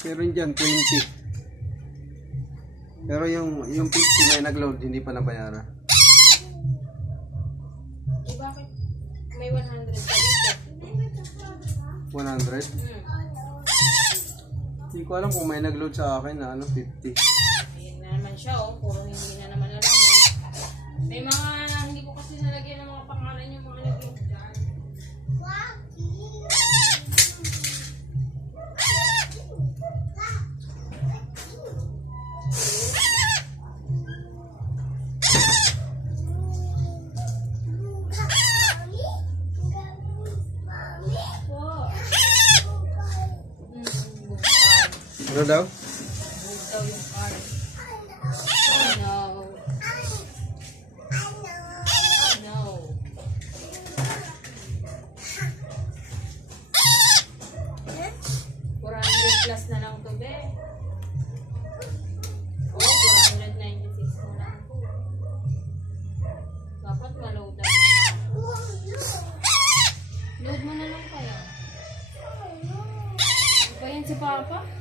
Meron dyan, 20. Pero yung 50 may nag-load, hindi pa nabayaran. Eh, bakit may 100 pa dito? 100? Hindi ko alam kung may nag-load sa akin na 50. Ayun na naman siya, oh. Puro hindi na naman alam, oh. May mga, hindi ko kasi nalagyan ng mga pangalan yung mga nag-load dyan. Ano daw? Bug daw yung car. Oh no. No. $400 na lang to, be. Oh, 496 na lang to. Dapat ma-loadan na lang. Load mo na lang kaya. Ba yan si Papa?